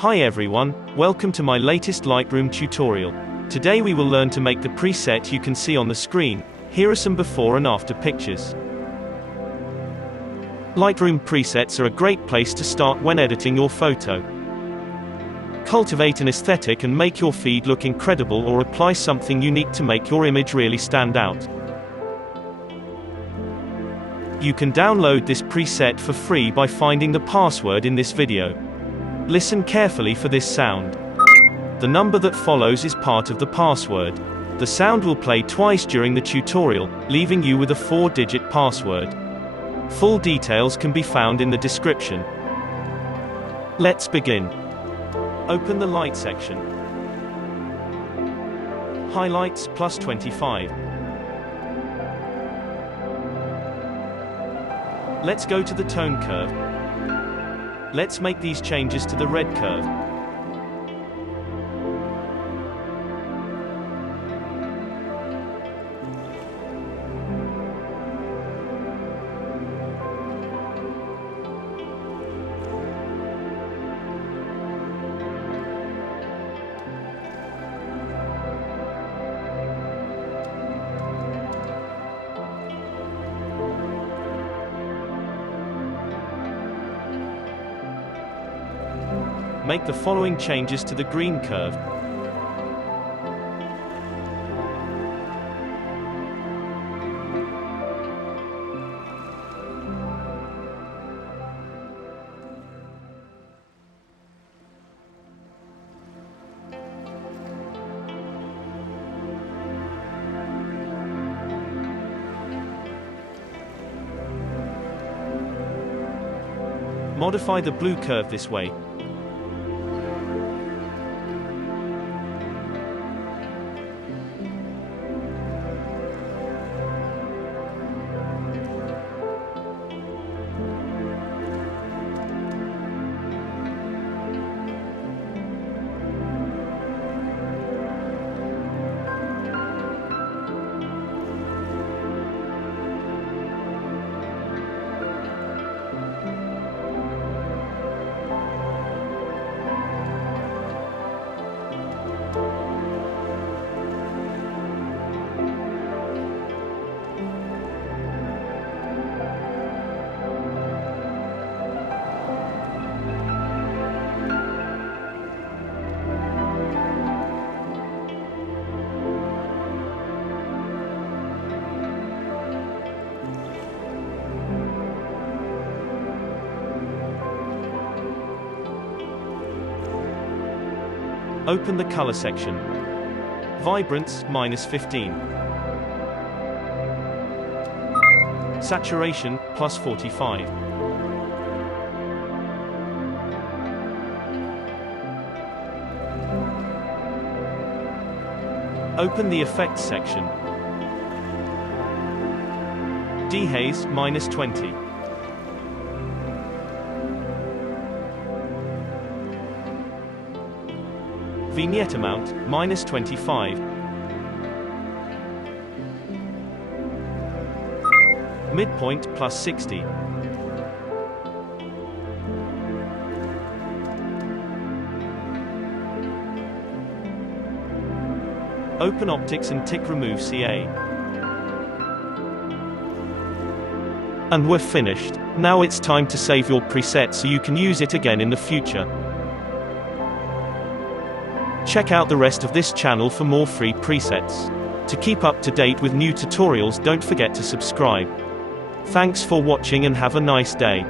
Hi everyone, welcome to my latest Lightroom tutorial. Today we will learn to make the preset you can see on the screen. Here are some before and after pictures. Lightroom presets are a great place to start when editing your photo. Cultivate an aesthetic and make your feed look incredible, or apply something unique to make your image really stand out. You can download this preset for free by finding the password in this video. Listen carefully for this sound. The number that follows is part of the password. The sound will play twice during the tutorial, leaving you with a 4-digit password. Full details can be found in the description. Let's begin. Open the light section. Highlights +25. Let's go to the tone curve. Let's make these changes to the red curve. Make the following changes to the green curve. Modify the blue curve this way. Open the color section. Vibrance -15. Saturation +45. Open the effects section. Dehaze -20. Vignette amount -25. Midpoint +60. Open optics and tick remove CA. And we're finished. Now it's time to save your preset so you can use it again in the future. Check out the rest of this channel for more free presets. To keep up to date with new tutorials, don't forget to subscribe. Thanks for watching and have a nice day.